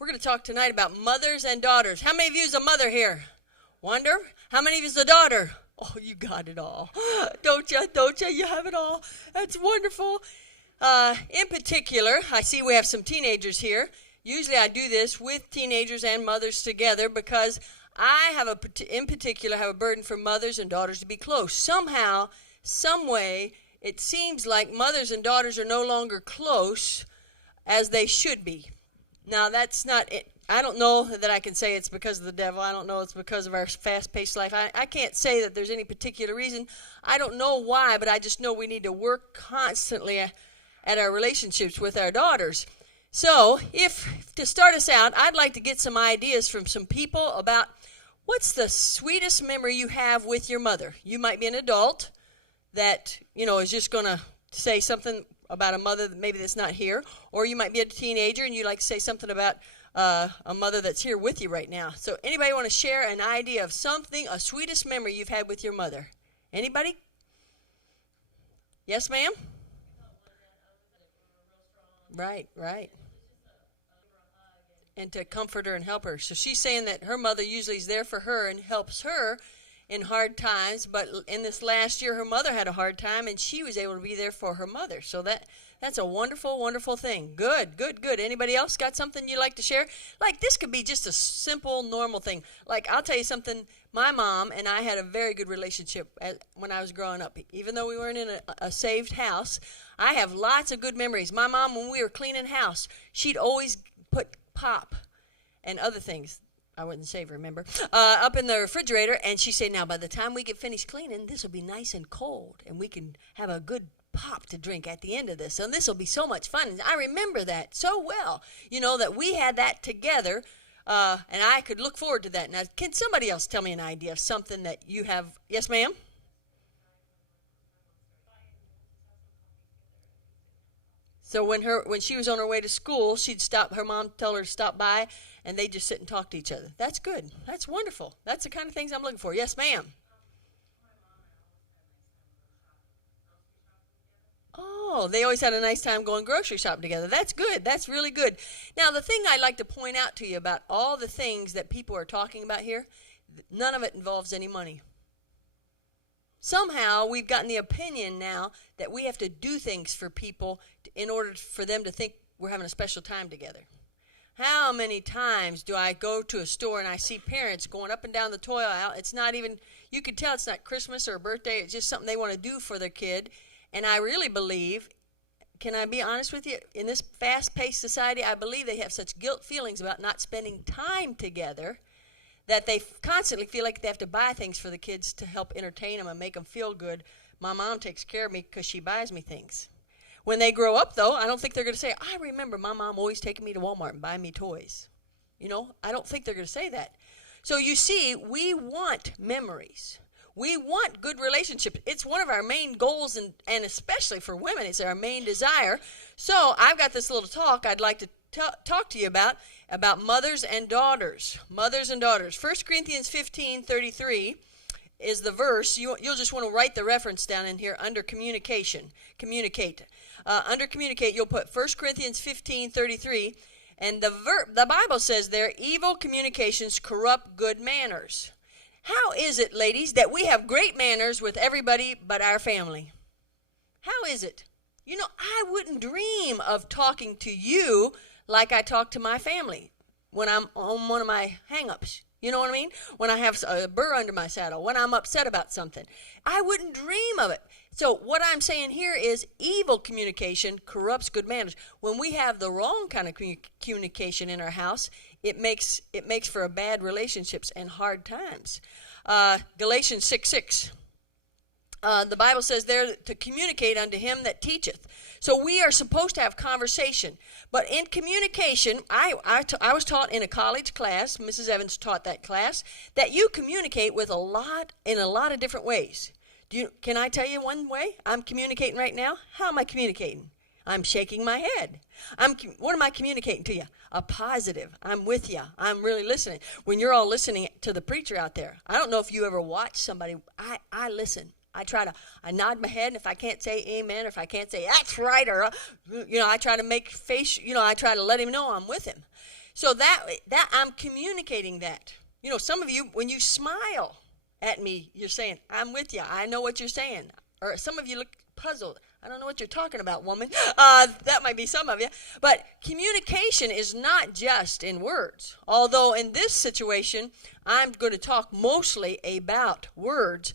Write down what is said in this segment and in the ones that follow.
We're going to talk tonight about mothers and daughters. How many of you is a mother here? Wonder? How many of you is a daughter? Oh, you got it all. Don't you? Don't you? You have it all. That's wonderful. In particular, I see we have some teenagers here. Usually I do this with teenagers and mothers together because I have in particular have a burden for mothers and daughters to be close. Somehow, some way, it seems like mothers and daughters are no longer close as they should be. Now, that's not it. I don't know that I can say it's because of the devil. I don't know it's because of our fast-paced life. I can't say that there's any particular reason. I don't know why, but I just know we need to work constantly at our relationships with our daughters. So, to start us out, I'd like to get some ideas from some people about what's the sweetest memory you have with your mother. You might be an adult that, is just going to say something about a mother that maybe that's not here, or you might be a teenager and you'd like to say something about a mother that's here with you right now. So, anybody want to share an idea of something, a sweetest memory you've had with your mother? Anybody? Yes, ma'am? Right. And to comfort her and help her. So she's saying that her mother usually is there for her and helps her in hard times, but in this last year her mother had a hard time and she was able to be there for her mother. So that's a wonderful, wonderful thing. Good. Anybody else got something you'd like to share? Like this could be just a simple, normal thing. Like I'll tell you something, my mom and I had a very good relationship when I was growing up. Even though we weren't in a saved house, I have lots of good memories. My mom, when we were cleaning house, she'd always put pop and other things, I wouldn't save, remember, up in the refrigerator, and she said, now by the time we get finished cleaning, this will be nice and cold, and we can have a good pop to drink at the end of this, and this will be so much fun. And I remember that so well, that we had that together, and I could look forward to that. Now, can somebody else tell me an idea of something that you have? Yes, ma'am? So when she was on her way to school, her mom told her to stop by, and they just sit and talk to each other. That's good. That's wonderful. That's the kind of things I'm looking for. Yes, ma'am. Oh, they always had a nice time going grocery shopping together. That's good. That's really good. Now, the thing I'd like to point out to you about all the things that people are talking about here, none of it involves any money. Somehow we've gotten the opinion now that we have to do things for people in order for them to think we're having a special time together. How many times do I go to a store and I see parents going up and down the toy aisle? It's not even, you can tell it's not Christmas or a birthday. It's just something they want to do for their kid. And I really believe, can I be honest with you, in this fast-paced society, I believe they have such guilt feelings about not spending time together that they constantly feel like they have to buy things for the kids to help entertain them and make them feel good. My mom takes care of me because she buys me things. When they grow up, though, I don't think they're going to say, I remember my mom always taking me to Walmart and buying me toys. I don't think they're going to say that. So you see, we want memories. We want good relationships. It's one of our main goals, and especially for women, it's our main desire. So I've got this little talk I'd like to talk to you about mothers and daughters. Mothers and daughters. 1 Corinthians 15:33 is the verse. You'll just want to write the reference down in here under communication. Communicate. Under communicate, you'll put 1 Corinthians 15:33, and the Bible says there, evil communications corrupt good manners. How is it, ladies, that we have great manners with everybody but our family? How is it? I wouldn't dream of talking to you like I talk to my family when I'm on one of my hang-ups. You know what I mean? When I have a burr under my saddle, when I'm upset about something. I wouldn't dream of it. So what I'm saying here is evil communication corrupts good manners. When we have the wrong kind of communication in our house, it makes for a bad relationships and hard times. Galatians 6:6. The Bible says there to communicate unto him that teacheth. So we are supposed to have conversation. But in communication, I was taught in a college class, Mrs. Evans taught that class, that you communicate in a lot of different ways. Can I tell you one way I'm communicating right now? How am I communicating? I'm shaking my head. What am I communicating to you? A positive. I'm with you. I'm really listening. When you're all listening to the preacher out there, I don't know if you ever watch somebody. I listen. I nod my head, and if I can't say amen, or if I can't say that's right, or, I try to make face, I try to let him know I'm with him. So that I'm communicating that. You know, some of you, when you smile at me, you're saying, I'm with you. I know what you're saying. Or some of you look puzzled. I don't know what you're talking about, woman. That might be some of you. But communication is not just in words. Although in this situation, I'm going to talk mostly about words.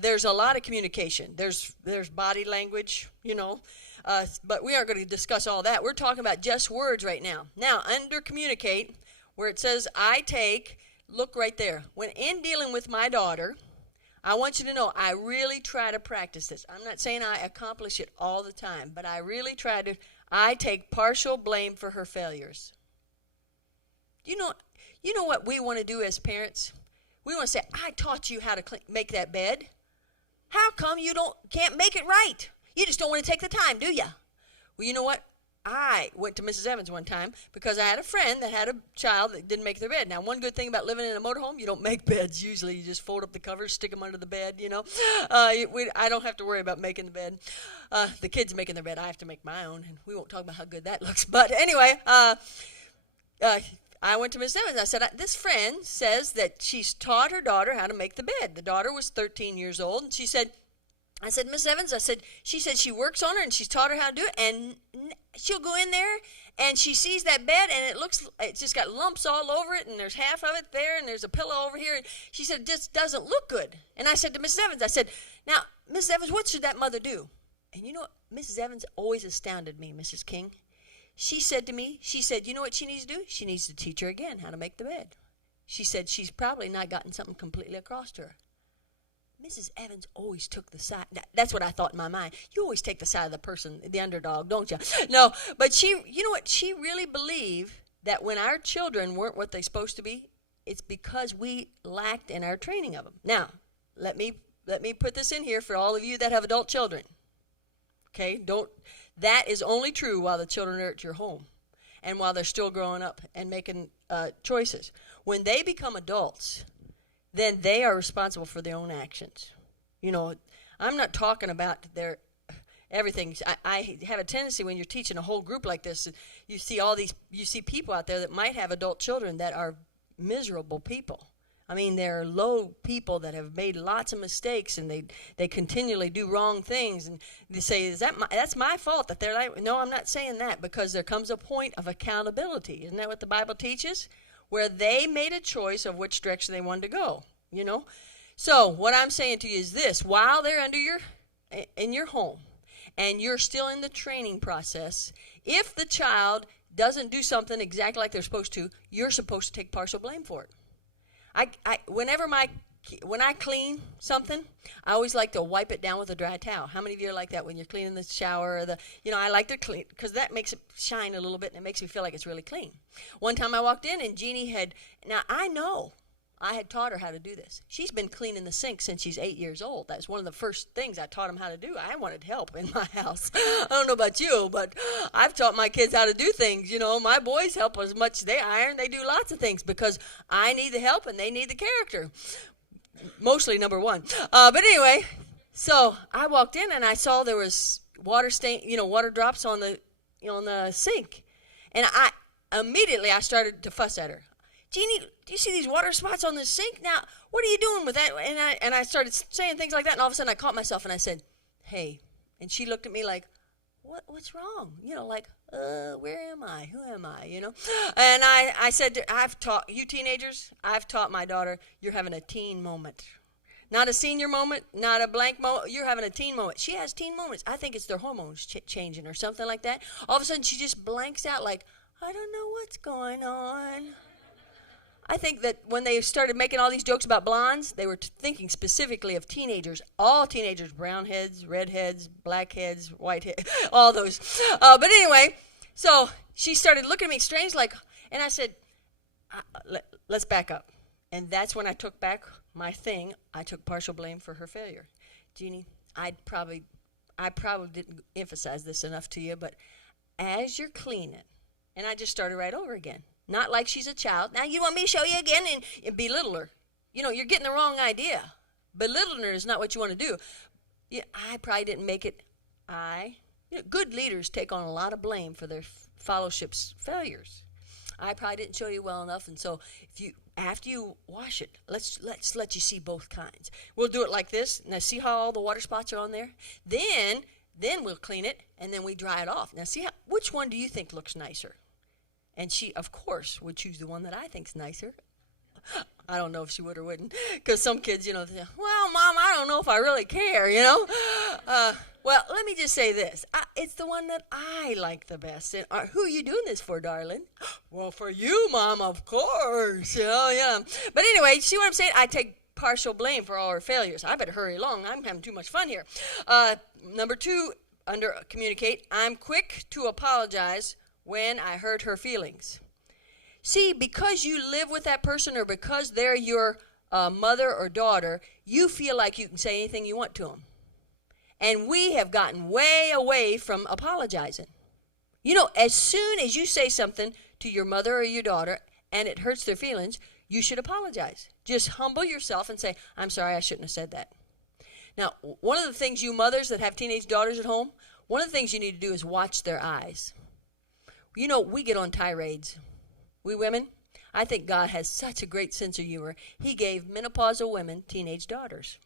There's a lot of communication. There's body language, you know. But we aren't going to discuss all that. We're talking about just words right now. Now, under communicate, where it says I take, look right there. When in dealing with my daughter, I want you to know I really try to practice this. I'm not saying I accomplish it all the time, but I really try to. I take partial blame for her failures. You know what we want to do as parents? We want to say, I taught you how to make that bed. How come you can't make it right? You just don't want to take the time, do you? Well, you know what? I went to Mrs. Evans one time because I had a friend that had a child that didn't make their bed. Now, one good thing about living in a motorhome, you don't make beds usually. You just fold up the covers, stick them under the bed, you know. I don't have to worry about making the bed. The kids making their bed. I have to make my own, and we won't talk about how good that looks. But anyway, I went to Mrs. Evans. I said, this friend says that she's taught her daughter how to make the bed. The daughter was 13 years old, and I said, Miss Evans, she said she works on her and she's taught her how to do it, and she'll go in there and she sees that bed and it's just got lumps all over it, and there's half of it there and there's a pillow over here. And she said, it just doesn't look good. And I said to Mrs. Evans, I said, now, Mrs. Evans, what should that mother do? And you know what? Mrs. Evans always astounded me, Mrs. King. She said to me, you know what she needs to do? She needs to teach her again how to make the bed. She said she's probably not gotten something completely across to her. Mrs. Evans always took the side. That's what I thought in my mind. You always take the side of the person, the underdog, don't you? No, but you know what? She really believed that when our children weren't what they're supposed to be, it's because we lacked in our training of them. Now, let me put this in here for all of you that have adult children. Okay, that is only true while the children are at your home and while they're still growing up and making choices. When they become adults, then they are responsible for their own actions. You know, I'm not talking about their everything. I have a tendency when you're teaching a whole group like this, you see people out there that might have adult children that are miserable people. I mean, they're low people that have made lots of mistakes, and they continually do wrong things, and they say, that's my fault that they're like, no, I'm not saying that, because there comes a point of accountability. Isn't that what the Bible teaches? Where they made a choice of which direction they wanted to go, you know. So what I'm saying to you is this: while they're in your home and you're still in the training process, if the child doesn't do something exactly like they're supposed to, you're supposed to take partial blame for it. When I clean something, I always like to wipe it down with a dry towel. How many of you are like that when you're cleaning the shower? I like to clean because that makes it shine a little bit and it makes me feel like it's really clean. One time I walked in and Jeannie now I know I had taught her how to do this. She's been cleaning the sink since she's 8 years old. That's one of the first things I taught them how to do. I wanted help in my house. I don't know about you, but I've taught my kids how to do things. You know, my boys help as much as they iron. They do lots of things because I need the help and they need the character. Mostly number one. But anyway, so I walked in and I saw there was water drops on the sink. And I immediately started to fuss at her. Jeannie, do you see these water spots on the sink? Now, what are you doing with that? And I started saying things like that, and all of a sudden I caught myself and I said, hey. And she looked at me like, what's wrong? You know, like, where am I? Who am I? You know? And I said, I've taught you teenagers, I've taught my daughter, you're having a teen moment. Not a senior moment, not a blank moment. You're having a teen moment. She has teen moments. I think it's their hormones changing or something like that. All of a sudden she just blanks out like, I don't know what's going on. I think that when they started making all these jokes about blondes, they were thinking specifically of teenagers. All teenagers, brown heads, red heads, black heads, white heads, all those. But anyway, so she started looking at me strange like, and I said, let's back up. And that's when I took back my thing. I took partial blame for her failure. Jeannie, I probably didn't emphasize this enough to you, but as you're cleaning, and I just started right over again. Not like she's a child. Now, you want me to show you again and belittle her. You know, you're getting the wrong idea. Belittling her is not what you want to do. Yeah, I probably didn't make it. Good leaders take on a lot of blame for their fellowship's failures. I probably didn't show you well enough, and so after you wash it, let's let you see both kinds. We'll do it like this. Now see how all the water spots are on there? Then we'll clean it, and then we dry it off. Now see which one do you think looks nicer? And she, of course, would choose the one that I think's nicer. I don't know if she would or wouldn't, because some kids, they say, well, Mom, I don't know if I really care, Well, let me just say this. It's the one that I like the best. And who are you doing this for, darling? Well, for you, Mom, of course. Yeah. But anyway, see what I'm saying? I take partial blame for all her failures. I better hurry along. I'm having too much fun here. Number 2, under communicate, I'm quick to apologize when I hurt her feelings. See, because you live with that person or because they're your mother or daughter, you feel like you can say anything you want to them. And we have gotten way away from apologizing. As soon as you say something to your mother or your daughter and it hurts their feelings, you should apologize. Just humble yourself and say, I'm sorry, I shouldn't have said that. Now, one of the things you mothers that have teenage daughters at home, one of the things you need to do is watch their eyes. We get on tirades. We women, I think God has such a great sense of humor. He gave menopausal women teenage daughters,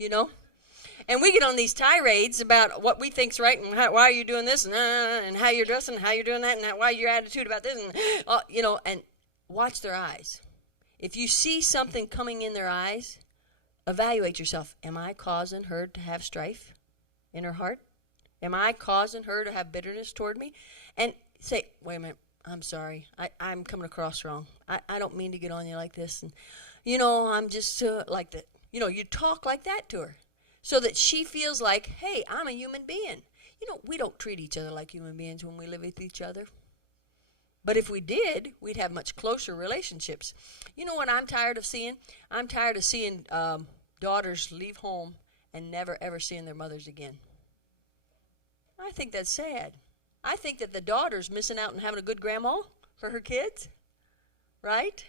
And we get on these tirades about what we think's right and why are you doing this and how you're dressing and how you're doing that and why your attitude about this and watch their eyes. If you see something coming in their eyes, evaluate yourself. Am I causing her to have strife in her heart? Am I causing her to have bitterness toward me? And say, wait a minute. I'm sorry. I'm coming across wrong. I don't mean to get on you like this. And, I'm just like that. You talk like that to her so that she feels like, hey, I'm a human being. We don't treat each other like human beings when we live with each other. But if we did, we'd have much closer relationships. You know what I'm tired of seeing? I'm tired of seeing daughters leave home and never, ever seeing their mothers again. I think that's sad. I think that the daughter's missing out on having a good grandma for her kids, right?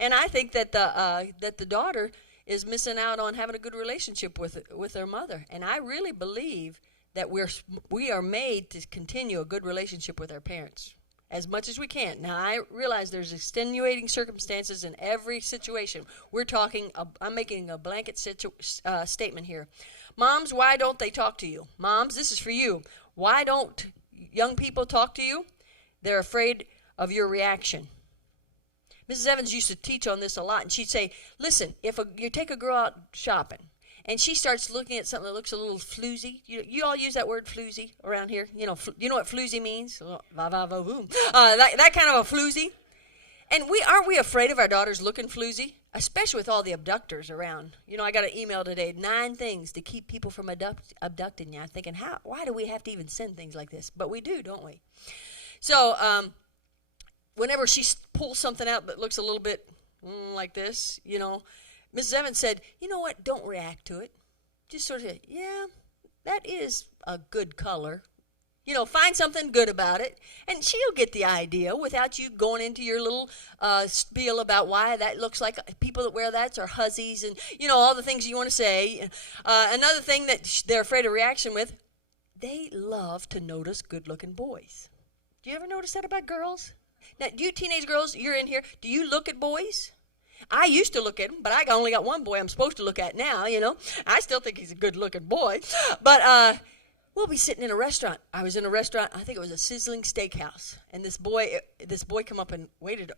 And I think that the daughter is missing out on having a good relationship with her mother. And I really believe that we are made to continue a good relationship with our parents as much as we can. Now, I realize there's extenuating circumstances in every situation. I'm making a blanket statement here. Moms, why don't they talk to you? Moms, this is for you. Why don't young people talk to you? They're afraid of your reaction. Mrs. Evans used to teach on this a lot, and she'd say, listen, if you take a girl out shopping, and she starts looking at something that looks a little floozy. You all use that word floozy around here? You know what floozy means? That kind of a floozy. And aren't we afraid of our daughters looking floozy? Especially with all the abductors around. I got an email today, 9 things to keep people from abducting you. I'm thinking, why do we have to even send things like this? But we do, don't we? So whenever she pulls something out that looks a little bit like this, Mrs. Evans said, you know what, don't react to it. Just sort of say, yeah, that is a good color. Find something good about it, and she'll get the idea without you going into your little spiel about why that looks like people that wear that are hussies and, all the things you want to say. Another thing that they're afraid of reaction with, they love to notice good-looking boys. Do you ever notice that about girls? Now, you teenage girls, you're in here, do you look at boys? I used to look at him, but I only got one boy I'm supposed to look at now, I still think he's a good-looking boy. But we'll be sitting in a restaurant. I was in a restaurant, I think it was a sizzling steakhouse. And this boy come up and waited.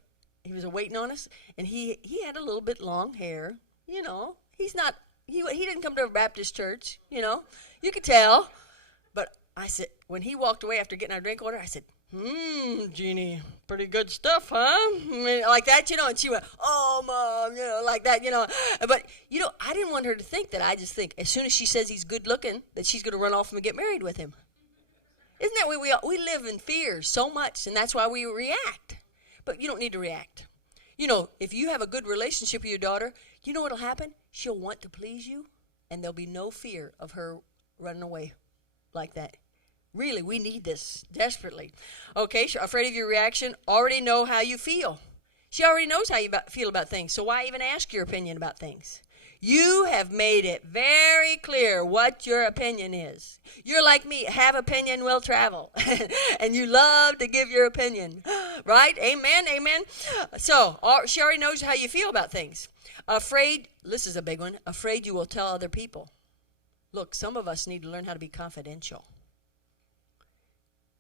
He was waiting on us, and he had a little bit long hair. He didn't come to a Baptist church, You could tell. But I said, when he walked away after getting our drink order, I said, Jeannie, pretty good stuff, huh? Like that, and she went, oh, Mom, like that, But, I didn't want her to think that. I just think as soon as she says he's good looking, that she's going to run off and get married with him. Isn't that what we live in fear so much, and that's why we react. But you don't need to react. If you have a good relationship with your daughter, you know what'll happen? She'll want to please you, and there'll be no fear of her running away like that. Really, we need this desperately. Okay, afraid of your reaction, already know how you feel. She already knows how you feel about things, so why even ask your opinion about things? You have made it very clear what your opinion is. You're like me, have opinion will travel. And you love to give your opinion. Right? Amen, amen. So, she already knows how you feel about things. Afraid, this is a big one, afraid you will tell other people. Look, some of us need to learn how to be confidential.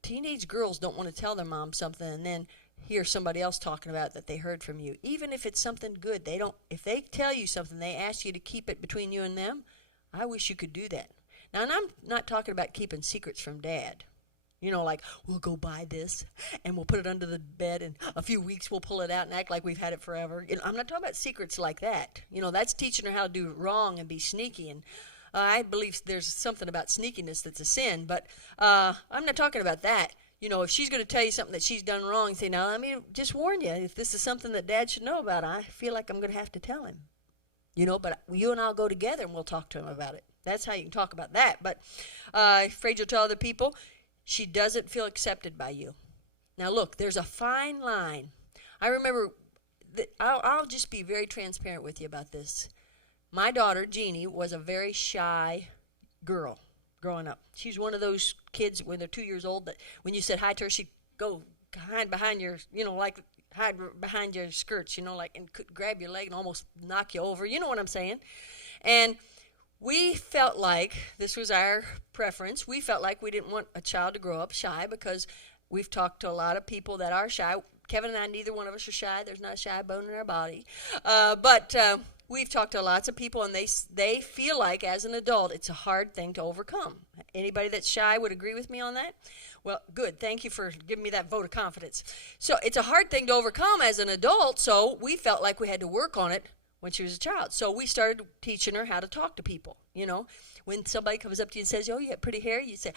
Teenage girls don't want to tell their mom something and then hear somebody else talking about it that they heard from you. Even if it's something good, if they tell you something, they ask you to keep it between you and them. I wish you could do that. Now, and I'm not talking about keeping secrets from Dad. You know, like, we'll go buy this, and we'll put it under the bed, and a few weeks we'll pull it out and act like we've had it forever. You know, I'm not talking about secrets like that. You know, that's teaching her how to do wrong and be sneaky. And I believe there's something about sneakiness that's a sin, but I'm not talking about that. You know, if she's going to tell you something that she's done wrong, say, now, let me just warn you, if this is something that Dad should know about, I feel like I'm going to have to tell him. You know, but you and I'll go together and we'll talk to him about it. That's how you can talk about that. But afraid you'll tell other people, she doesn't feel accepted by you. Now, look, there's a fine line. I remember, I'll just be very transparent with you about this. My daughter, Jeannie, was a very shy girl growing up. She's one of those kids when they're 2 years old that when you said hi to her, she'd go hide behind your, you know, like hide behind your skirts, you know, like, and could grab your leg and almost knock you over. You know what I'm saying? And we felt like, this was our preference, we felt like we didn't want a child to grow up shy because we've talked to a lot of people that are shy. Kevin and I, neither one of us are shy. There's not a shy bone in our body. But we've talked to lots of people, and they feel like, as an adult, it's a hard thing to overcome. Anybody that's shy would agree with me on that? Well, good. Thank you for giving me that vote of confidence. So it's a hard thing to overcome as an adult, so we felt like we had to work on it when she was a child. So we started teaching her how to talk to people, you know. When somebody comes up to you and says, oh, you got pretty hair, you say,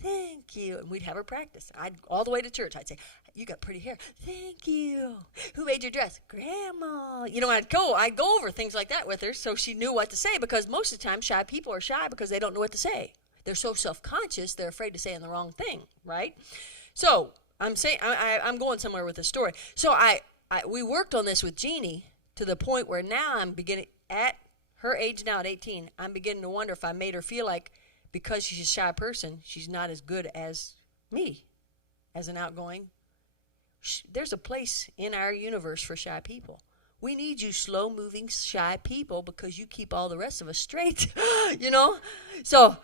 thank you. And we'd have her practice. All the way to church, I'd say, you got pretty hair. Thank you. Who made your dress? Grandma. You know, I'd go over things like that with her so she knew what to say, because most of the time shy people are shy because they don't know what to say. They're so self-conscious, they're afraid to say the wrong thing, right? So I'm saying, I'm going somewhere with this story. So we worked on this with Jeannie to the point where now I'm beginning, at her age now at 18, I'm beginning to wonder if I made her feel like because she's a shy person, she's not as good as me, as an outgoing. There's a place in our universe for shy people. We need you slow-moving, shy people because you keep all the rest of us straight, you know? So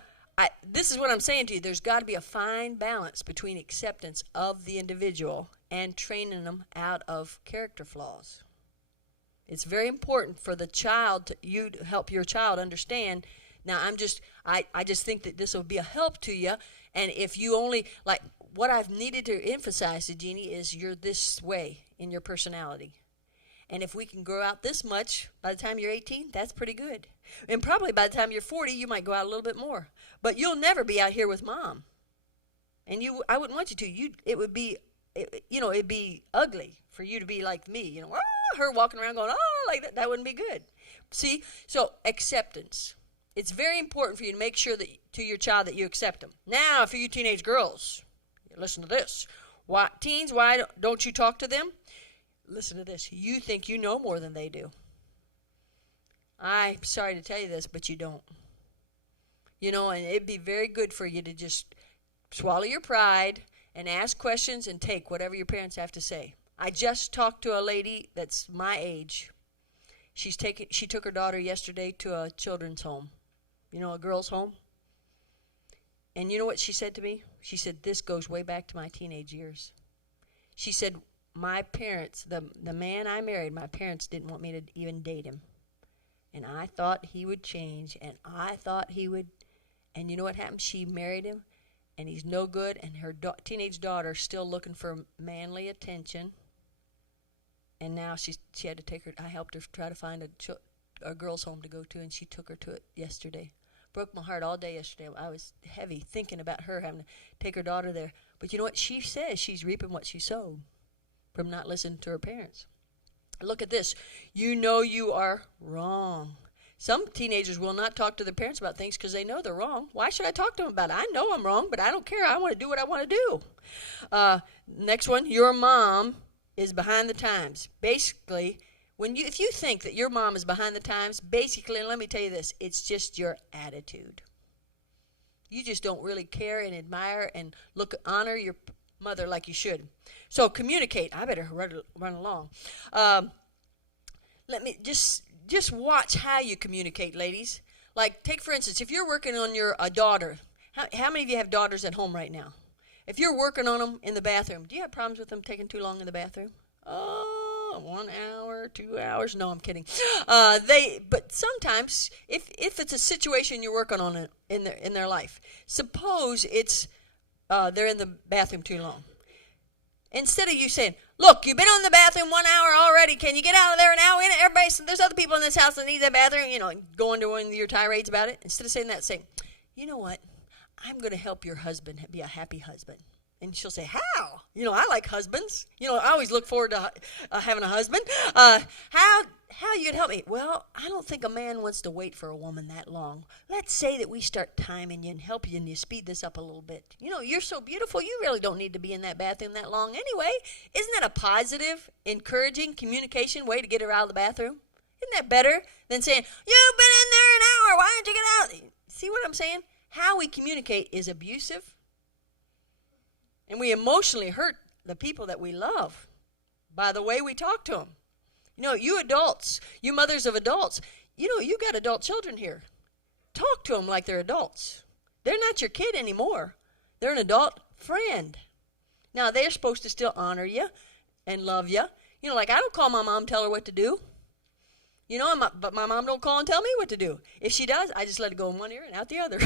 this is what I'm saying to you. There's got to be a fine balance between acceptance of the individual and training them out of character flaws. It's very important for the child, you to help your child understand. Now, I just think that this will be a help to you. And if you only, like, what I've needed to emphasize to Jeannie is you're this way in your personality. And if we can grow out this much by the time you're 18, that's pretty good. And probably by the time you're 40, you might go out a little bit more. But you'll never be out here with Mom. And I wouldn't want you to. It'd be ugly for you to be like me, you know, her walking around going, oh, like that. That wouldn't be good. See? So acceptance. It's very important for you to make sure that to your child that you accept them. Now, for you teenage girls, listen to this. Why don't you talk to them? Listen to this. You think you know more than they do. I'm sorry to tell you this, but you don't. You know, and it'd be very good for you to just swallow your pride and ask questions and take whatever your parents have to say. I just talked to a lady that's my age. She took her daughter yesterday to a children's home. You know, a girl's home. And you know what she said to me? She said, this goes way back to my teenage years. She said, my parents, the man I married, my parents didn't want me to even date him. And I thought he would change, and I thought he would. And you know what happened? She married him, and he's no good, and her teenage daughter's still looking for manly attention. And now she had to take her. I helped her try to find a girl's home to go to, and she took her to it yesterday. Broke my heart all day yesterday. I was heavy thinking about her having to take her daughter there. But you know what? She says she's reaping what she sowed from not listening to her parents. Look at this. You know you are wrong. Some teenagers will not talk to their parents about things because they know they're wrong. Why should I talk to them about it? I know I'm wrong, but I don't care. I want to do what I want to do. Next one. Your mom is behind the times. Basically, if you think that your mom is behind the times, basically, let me tell you this, it's just your attitude. You just don't really care and admire and honor your mother like you should. So communicate. I better run along. Let me just watch how you communicate, ladies. Like, take for instance, if you're working on a daughter, how many of you have daughters at home right now? If you're working on them in the bathroom, do you have problems with them taking too long in the bathroom? Oh, 1 hour, 2 hours. No, I'm kidding. But sometimes, if it's a situation you're working on in their life, suppose it's they're in the bathroom too long. Instead of you saying, "Look, you've been on the bathroom 1 hour already. Can you get out of there now? There's other people in this house that need that bathroom." Go into one of your tirades about it. Instead of saying that, say, "You know what? I'm going to help your husband be a happy husband." And she'll say, "How? I like husbands. I always look forward to having a husband. How you could help me?" "Well, I don't think a man wants to wait for a woman that long. Let's say that we start timing you and help you and you speed this up a little bit. You're so beautiful. You really don't need to be in that bathroom that long anyway." Isn't that a positive, encouraging communication way to get her out of the bathroom? Isn't that better than saying, "You've been in there an hour. Why don't you get out?" See what I'm saying? How we communicate is abusive. And we emotionally hurt the people that we love by the way we talk to them. You adults, you mothers of adults, you got adult children here. Talk to them like they're adults. They're not your kid anymore. They're an adult friend. Now, they're supposed to still honor you and love you. Like I don't call my mom, tell her what to do. But my mom don't call and tell me what to do. If she does, I just let it go in one ear and out the other.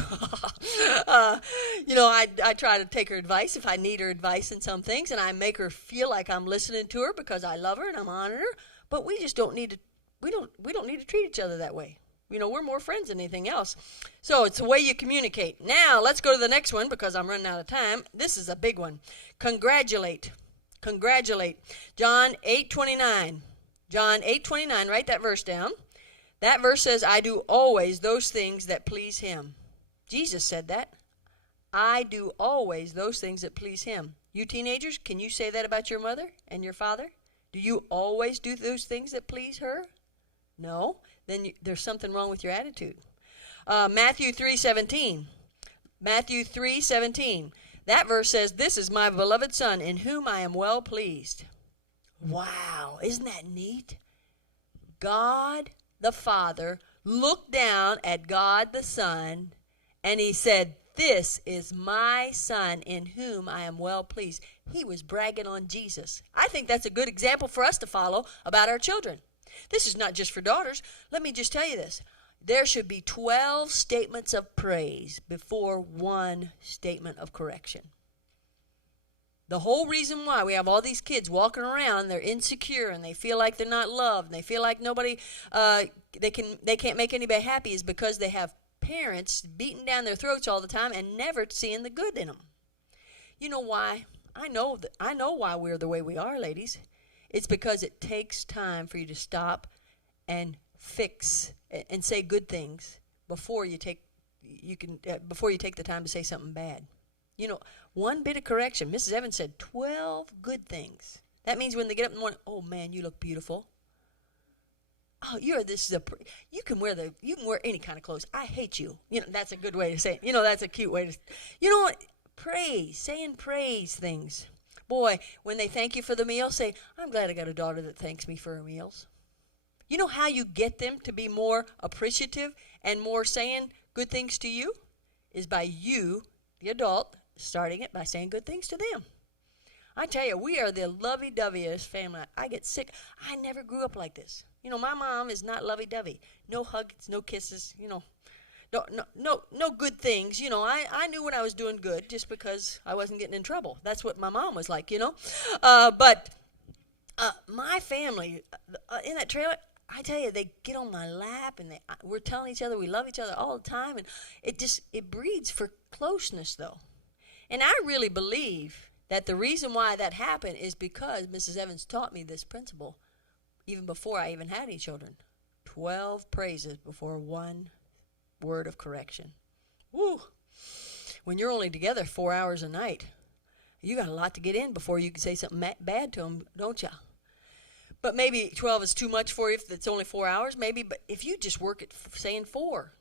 I try to take her advice if I need her advice in some things, and I make her feel like I'm listening to her because I love her and I'm honoring her. But we just don't need to. We don't need to treat each other that way. We're more friends than anything else. So it's the way you communicate. Now let's go to the next one because I'm running out of time. This is a big one. Congratulate. John 8:29. John 8:29, write that verse down. That verse says, "I do always those things that please him." Jesus said that. I do always those things that please him. You teenagers, can you say that about your mother and your father? Do you always do those things that please her? No? Then there's something wrong with your attitude. Matthew 3:17. Matthew 3:17. That verse says, "This is my beloved Son, in whom I am well pleased." Wow, isn't that neat? God the Father looked down at God the Son and he said, "This is my Son in whom I am well pleased." He was bragging on Jesus. I think that's a good example for us to follow about our children. This is not just for daughters. Let me just tell you this. There should be 12 statements of praise before one statement of correction. The whole reason why we have all these kids walking around, they're insecure and they feel like they're not loved and they feel like nobody, they can't make anybody happy is because they have parents beating down their throats all the time and never seeing the good in them. You know why? I know why we're the way we are, ladies. It's because it takes time for you to stop and fix and say good things before you take the time to say something bad. One bit of correction. Mrs. Evans said 12 good things. That means when they get up in the morning, "Oh man, you look beautiful. Oh, you can wear any kind of clothes. I hate you." That's a good way to say it. That's a cute way to. Saying praise things. Boy, when they thank you for the meal, say, "I'm glad I got a daughter that thanks me for her meals." You know how you get them to be more appreciative and more saying good things to you? Is by you, the adult, starting it by saying good things to them. I tell you, we are the lovey-doveyest family. I get sick. I never grew up like this. My mom is not lovey-dovey. No hugs, no kisses, no good things. I knew when I was doing good just because I wasn't getting in trouble. That's what my mom was like, But my family, in that trailer, I tell you, they get on my lap and we're telling each other we love each other all the time. And it breeds for closeness, though. And I really believe that the reason why that happened is because Mrs. Evans taught me this principle even before I even had any children. 12 praises before one word of correction. Woo! When you're only together 4 hours a night, you got a lot to get in before you can say something bad to them, don't you? But maybe 12 is too much for you if it's only 4 hours, maybe. But if you just work at, say, in 4,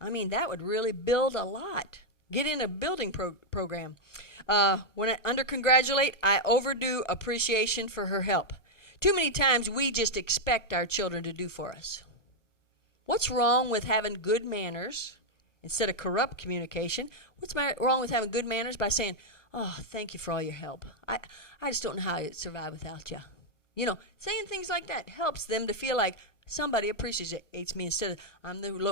I mean, that would really build a lot. Get in a building program. When I under-congratulate, I overdo appreciation for her help. Too many times we just expect our children to do for us. What's wrong with having good manners instead of corrupt communication? What's wrong with having good manners by saying, oh, thank you for all your help. I just don't know how I'd survive without you. You know, saying things like that helps them to feel like somebody appreciates me instead of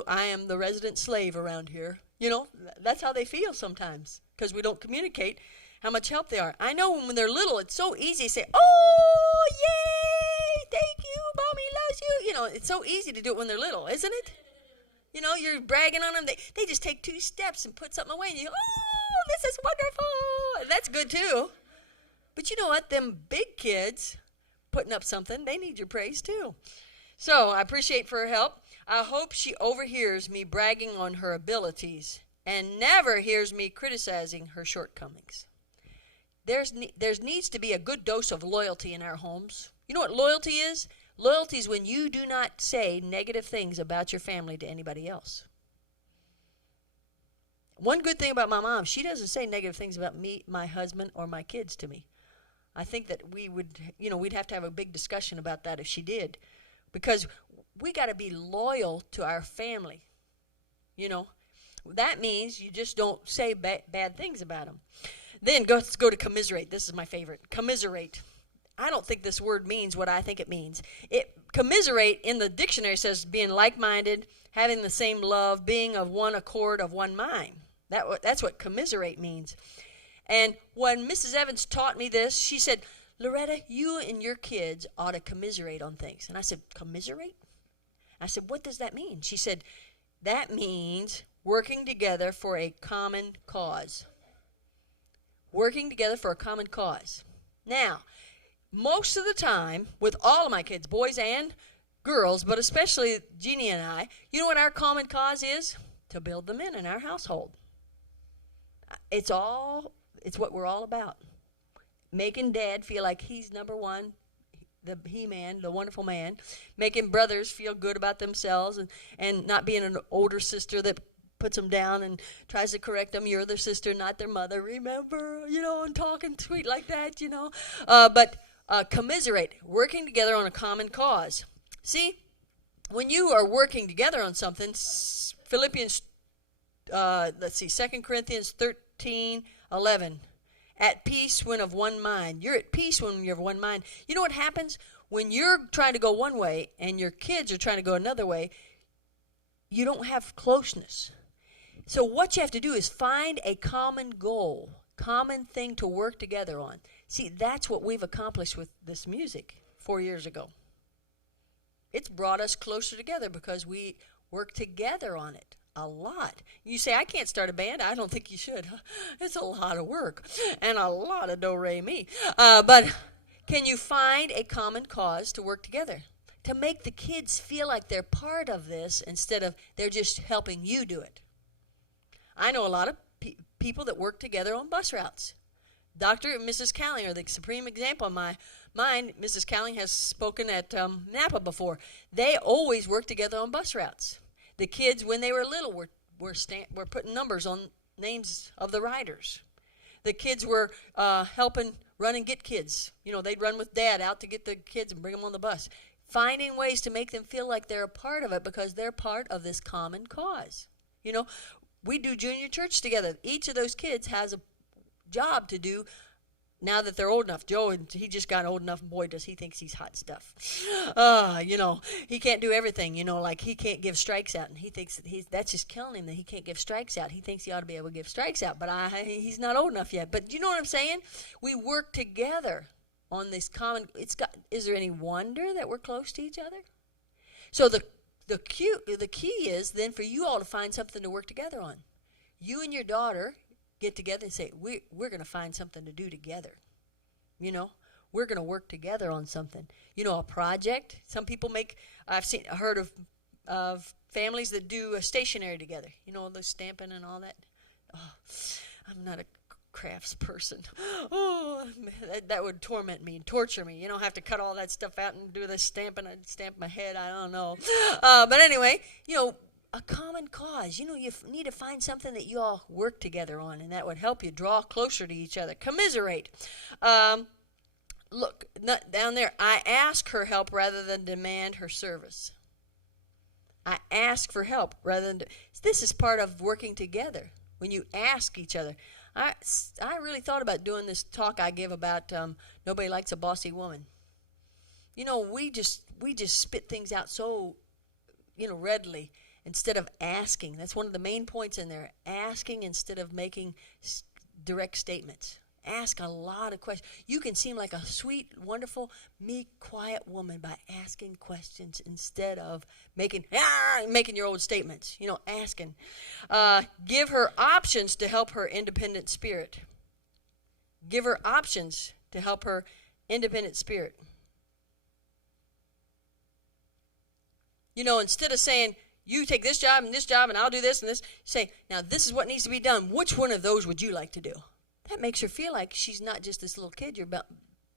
I am the resident slave around here. You know, that's how they feel sometimes because we don't communicate how much help they are. I know when they're little, it's so easy to say, oh, yay, thank you, mommy loves you. You know, it's so easy to do it when they're little, isn't it? You know, you're bragging on them. They just take 2 steps and put something away and you go, oh, this is wonderful. That's good too. But you know what? Them big kids putting up something, they need your praise too. So I appreciate for her help. I hope she overhears me bragging on her abilities and never hears me criticizing her shortcomings. There needs to be a good dose of loyalty in our homes. You know what loyalty is? Loyalty is when you do not say negative things about your family to anybody else. One good thing about my mom, she doesn't say negative things about me, my husband, or my kids to me. I think that we'd have to have a big discussion about that if she did. Because we got to be loyal to our family. You know, that means you just don't say bad things about them. Then let's go to commiserate. This is my favorite. Commiserate. I don't think this word means what I think it means. Commiserate in the dictionary says being like-minded, having the same love, being of one accord, of one mind. That's what commiserate means. And when Mrs. Evans taught me this, she said, Loretta, you and your kids ought to commiserate on things. And I said, commiserate? I said, what does that mean? She said, that means working together for a common cause. Working together for a common cause. Now, most of the time, with all of my kids, boys and girls, but especially Jeannie and I, you know what our common cause is? To build the men in our household. It's what we're all about. Making Dad feel like he's number one, the he-man, the wonderful man. Making brothers feel good about themselves and not being an older sister that puts them down and tries to correct them. You're their sister, not their mother. Remember, and talking sweet like that, But commiserate, working together on a common cause. See, when you are working together on something, Philippians, 2 Corinthians 13:11. At peace when of one mind. You're at peace when you're of one mind. You know what happens? When you're trying to go one way and your kids are trying to go another way, you don't have closeness. So what you have to do is find a common goal, common thing to work together on. See, that's what we've accomplished with this music 4 years ago. It's brought us closer together because we work together on it. A lot. You say, I can't start a band. I don't think you should. It's a lot of work and a lot of do-re-mi. But can you find a common cause to work together? To make the kids feel like they're part of this instead of they're just helping you do it. I know a lot of people that work together on bus routes. Dr. and Mrs. Cowling are the supreme example of mine. Mrs. Cowling has spoken at Napa before. They always work together on bus routes. The kids, when they were little, were putting numbers on names of the riders. The kids were helping run and get kids. They'd run with Dad out to get the kids and bring them on the bus. Finding ways to make them feel like they're a part of it because they're part of this common cause. We do junior church together. Each of those kids has a job to do now that they're old enough. Joe, he just got old enough, and boy, does he thinks he's hot stuff. He can't do everything, like he can't give strikes out, and he thinks that's just killing him that he can't give strikes out. He thinks he ought to be able to give strikes out, but he's not old enough yet. But you know what I'm saying? We work together on this common. Is there any wonder that we're close to each other? So the key is then for you all to find something to work together on. You and your daughter get together and say, we're going to find something to do together. We're going to work together on something. A project. Some people heard of families that do a stationery together. The stamping and all that. Oh, I'm not a crafts person. Oh, man, that would torment me and torture me. You don't have to cut all that stuff out and do this stamping. I'd stamp my head. I don't know. But anyway, a common cause. You need to find something that you all work together on, and that would help you draw closer to each other. Commiserate. Look, down there, I ask her help rather than demand her service. I ask for help rather than... This is part of working together, when you ask each other. I really thought about doing this talk I give about nobody likes a bossy woman. We just spit things out so, readily instead of asking. That's one of the main points in there. Asking instead of making direct statements. Ask a lot of questions. You can seem like a sweet, wonderful, meek, quiet woman by asking questions instead of making your own statements. Asking. Give her options to help her independent spirit. Give her options to help her independent spirit. Instead of saying, you take this job and I'll do this and this, say, now this is what needs to be done. Which one of those would you like to do? That makes her feel like she's not just this little kid you're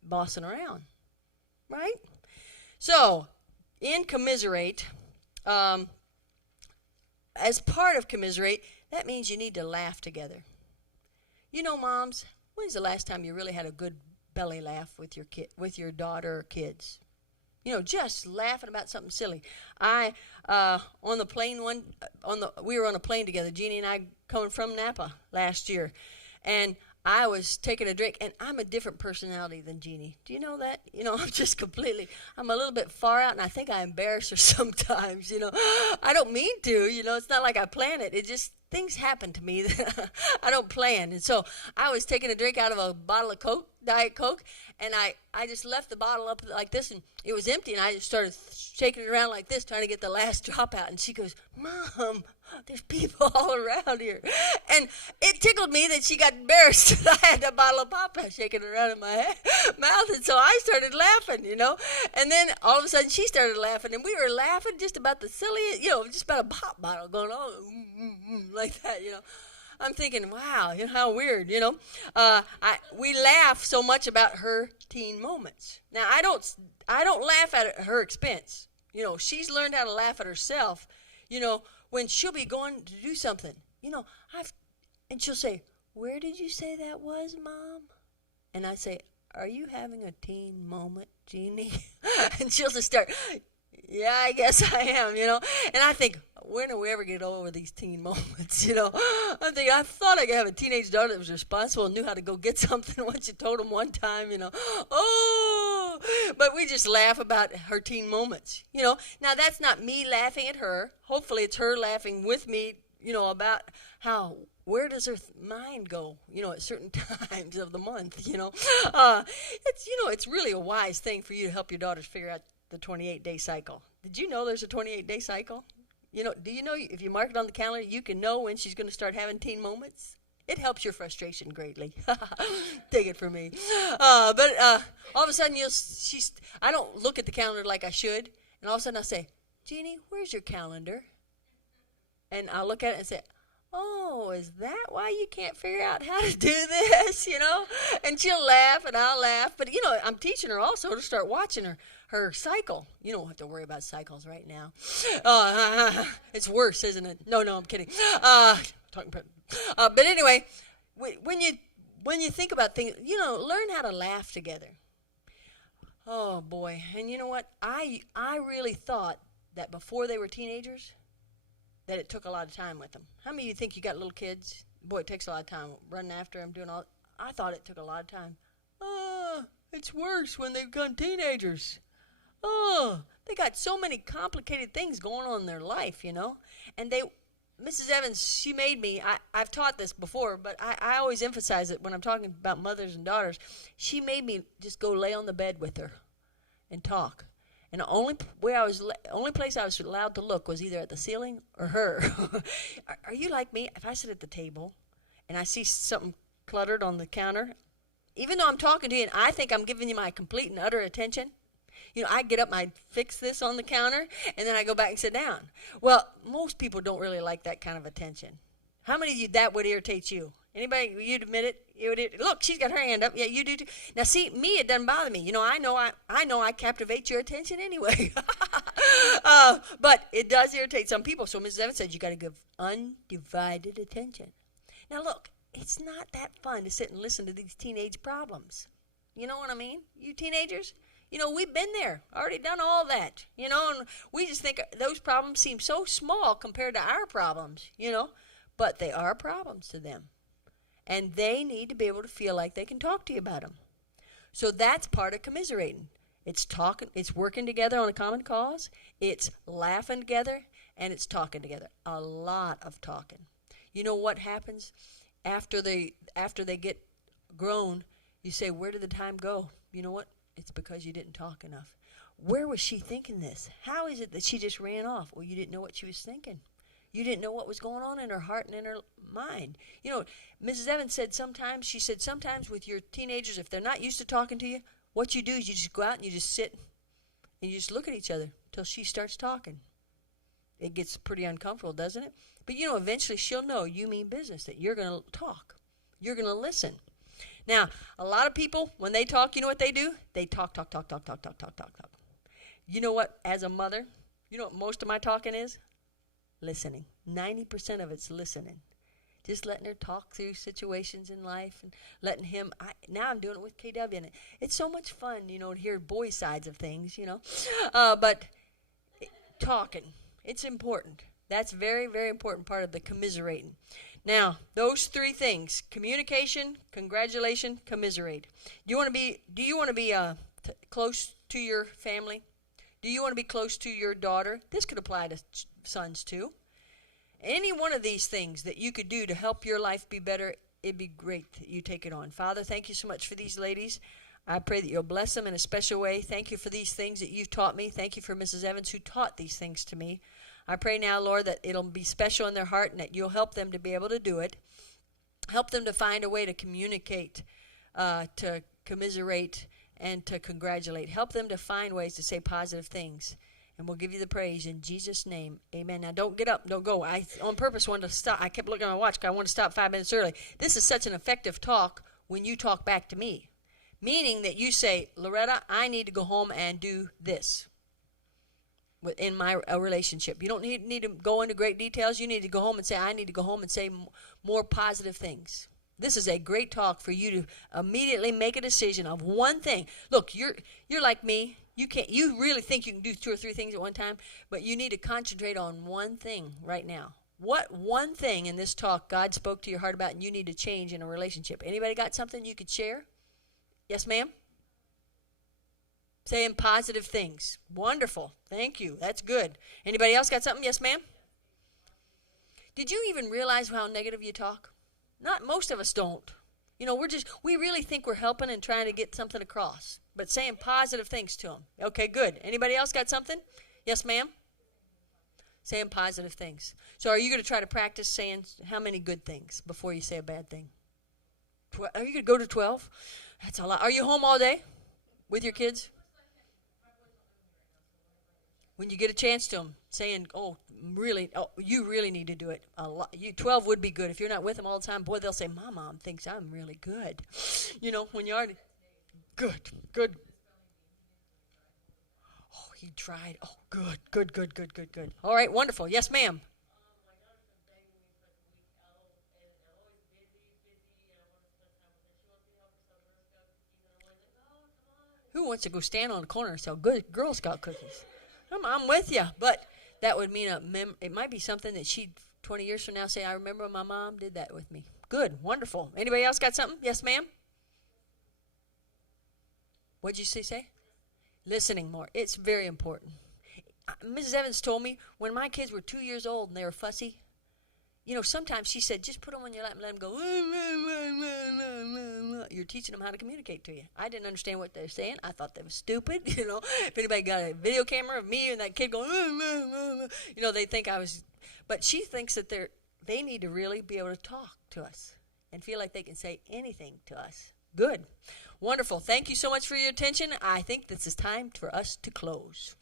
bossing around, right? So, in Commiserate, as part of Commiserate, that means you need to laugh together. Moms, when's the last time you really had a good belly laugh with your daughter or kids? Just laughing about something silly. We were on a plane together, Jeannie and I, coming from Napa last year, and I was taking a drink, and I'm a different personality than Jeannie. Do you know that? I'm a little bit far out, and I think I embarrass her sometimes, I don't mean to, it's not like I plan it. It just, things happen to me that I don't plan. And so I was taking a drink out of a bottle of Coke, Diet Coke, and I just left the bottle up like this, and it was empty, and I just started shaking it around like this, trying to get the last drop out. And she goes, Mom, there's people all around here. And it tickled me that she got embarrassed that I had that bottle of pop shaking around in my mouth. And so I started laughing, And then all of a sudden she started laughing. And we were laughing just about the silliest, just about a pop bottle going on like that, I'm thinking, wow, how weird, we laugh so much about her teen moments. Now, I don't laugh at her expense. She's learned how to laugh at herself, when she'll be going to do something, and she'll say, where did you say that was, Mom? And I say, are you having a teen moment, Jeannie? And she'll just start, yeah, I guess I am, And I think, when do we ever get over these teen moments, I thought I could have a teenage daughter that was responsible and knew how to go get something once you told them one time, Oh, but we just laugh about her teen moments, Now, that's not me laughing at her. Hopefully it's her laughing with me, about where does her mind go, at certain times of the month, It's really a wise thing for you to help your daughters figure out the 28-day cycle. Did you know there's a 28-day cycle? Do you know if you mark it on the calendar, you can know when she's going to start having teen moments? It helps your frustration greatly. Take it from me. But all of a sudden, I don't look at the calendar like I should. And all of a sudden, I say, Jeannie, where's your calendar? And I'll look at it and say, oh, is that why you can't figure out how to do this, And she'll laugh and I'll laugh. But, I'm teaching her also to start watching her cycle. You don't have to worry about cycles right now. It's worse, isn't it? No, I'm kidding. But anyway, when you think about things, learn how to laugh together. Oh, boy. And you know what? I really thought that before they were teenagers, that it took a lot of time with them. How many of you think you got little kids? Boy, it takes a lot of time running after them, doing all. I thought it took a lot of time. Oh, it's worse when they become teenagers. Oh, they got so many complicated things going on in their life, And Mrs. Evans, she made me, I've taught this before, but I always emphasize it when I'm talking about mothers and daughters. She made me just go lay on the bed with her and talk. And the only place I was allowed to look was either at the ceiling or her. Are you like me? If I sit at the table and I see something cluttered on the counter, even though I'm talking to you and I think I'm giving you my complete and utter attention, I get up and I fix this on the counter, and then I go back and sit down. Well, most people don't really like that kind of attention. How many of you that would irritate you? Anybody, you'd admit it? Look, she's got her hand up. Yeah, you do too. Now, see, me, it doesn't bother me. I know I captivate your attention anyway. But it does irritate some people. So Mrs. Evans said you got to give undivided attention. Now, look, it's not that fun to sit and listen to these teenage problems. You know what I mean? You teenagers? We've been there, already done all that, and we just think those problems seem so small compared to our problems, but they are problems to them. And they need to be able to feel like they can talk to you about them. So that's part of commiserating. It's talking, it's working together on a common cause, it's laughing together, and it's talking together. A lot of talking. You know what happens after they get grown? You say, where did the time go? You know what? It's because you didn't talk enough. Where was she thinking this? How is it that she just ran off? Well, you didn't know what she was thinking. You didn't know what was going on in her heart and in her mind. Mrs. Evans said sometimes with your teenagers, if they're not used to talking to you, what you do is you just go out and you just sit and you just look at each other till she starts talking. It gets pretty uncomfortable, doesn't it? But eventually she'll know you mean business, that you're going to talk. You're going to listen. Now, a lot of people, when they talk, you know what they do? They talk. You know what, as a mother, you know what most of my talking is? Listening. 90% of it's listening. Just letting her talk through situations in life and letting him. Now I'm doing it with KW, and it's so much fun, to hear both sides of things, But talking, it's important. That's very, very important part of the commiserating. Now, those three things: communication, congratulation, commiserate. Do you want to be close to your family? Do you want to be close to your daughter? This could apply to sons too. Any one of these things that you could do to help your life be better, it'd be great that you take it on. Father, thank you so much for these ladies. I pray that you'll bless them in a special way. Thank you for these things that you've taught me. Thank you for Mrs. Evans who taught these things to me. I pray now, Lord, that it'll be special in their heart and that you'll help them to be able to do it. Help them to find a way to communicate, to commiserate, and to congratulate. Help them to find ways to say positive things. And we'll give you the praise in Jesus' name. Amen. Now, don't get up. Don't go. I, on purpose, wanted to stop. I kept looking at my watch because I wanted to stop 5 minutes early. This is such an effective talk when you talk back to me. Meaning that you say, Loretta, I need to go home and do this within my relationship. You don't need to go into great details. You need to go home and say, I need to go home and say more positive things. This is a great talk for you to immediately make a decision of one thing. Look, you're like me. You really think you can do 2 or 3 things at one time, but you need to concentrate on one thing right now. What one thing in this talk God spoke to your heart about and you need to change in a relationship? Anybody got something you could share? Yes, ma'am? Saying positive things. Wonderful. Thank you. That's good. Anybody else got something? Yes, ma'am? Did you even realize how negative you talk? Not most of us don't. We really think we're helping and trying to get something across, but saying positive things to them. Okay, good. Anybody else got something? Yes, ma'am? Saying positive things. So are you going to try to practice saying how many good things before you say a bad thing? Are you going to go to 12? That's a lot. Are you home all day with your kids? When you get a chance to them, saying, you really need to do it a lot. 12 would be good. If you're not with them all the time, boy, they'll say, my mom thinks I'm really good. When you are good. Oh, he tried. Oh, good. All right, wonderful. Yes, ma'am. Who wants to go stand on the corner and sell good Girl Scout cookies? I'm with you, but that would mean it might be something that she 20 years from now say, I remember my mom did that with me. Good, wonderful. Anybody else got something? Yes, ma'am? What'd you say? Listening more. It's very important. Mrs. Evans told me when my kids were 2 years old and they were fussy, sometimes she said, just put them on your lap and let them go. You're teaching them how to communicate to you. I didn't understand what they're saying. I thought they were stupid. If anybody got a video camera of me and that kid going, they think I was. But she thinks that they need to really be able to talk to us and feel like they can say anything to us. Good. Wonderful. Thank you so much for your attention. I think this is time for us to close.